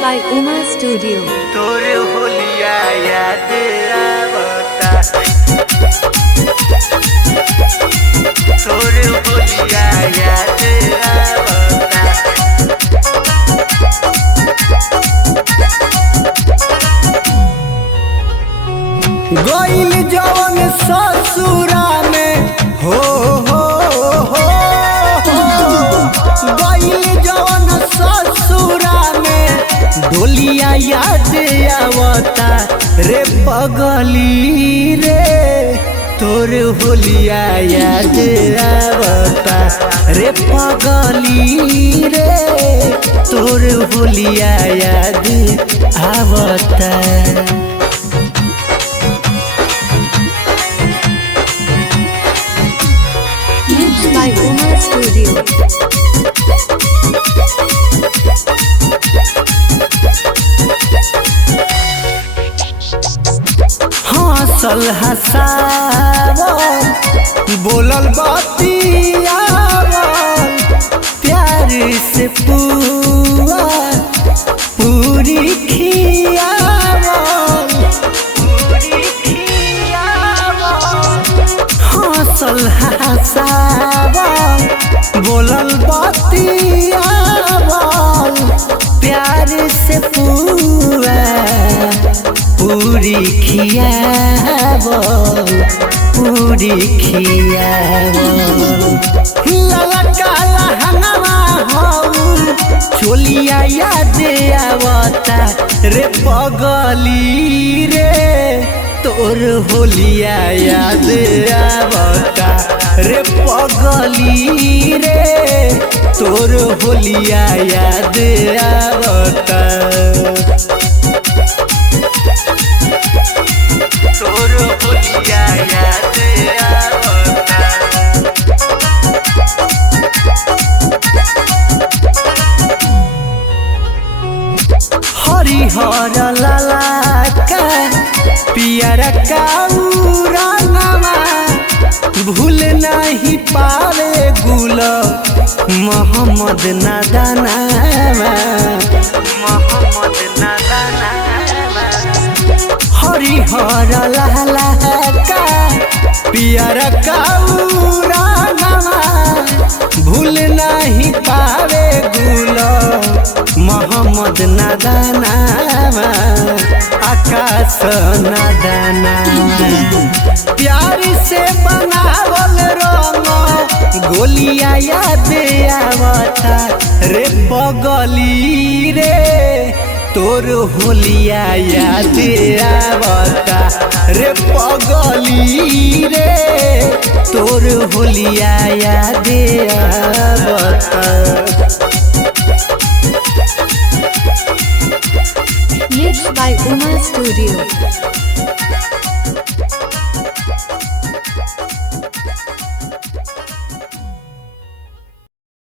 by Uma Studio. तोर होलिया याद आवता तोर होलिया याद आवता गइल जवन ससुरा में हो गइल जवन ससुरा में डोलिया याद आवता रे पगली रे तोर होलिया याद आवता रे पगली रे तोर होलिया याद आवता Mixed by Uma Studio. हंसल हंसावल बोलल बतियावल प्यार से पूरी खियावल हंसल हंसावल बोलल बतियावल प्यार से पूरी खियावल ललका लहंगवा हौ चोलिया याद आवता रे पगली रे तोर होलिया याद आवता रे पगली रे तोर होलिया याद आवता तोर होलिया याद आवता हरिहर लाला का पियर का रंगवा भूल नहीं पावे गुल मोहम्मद नादानावा मोहम्मद नादानावा हरिहर लाला का पियर का रंगवा भूल नहीं पावे गुल मोहम्मद नादानावा आकाश नादानावा प्यार से बनावल रंग गोलिया याद आवता रे पगली रे तोर होलिया याद आवता रे पगली रे तोर होलिया याद आवता Mixed by Uma Studio.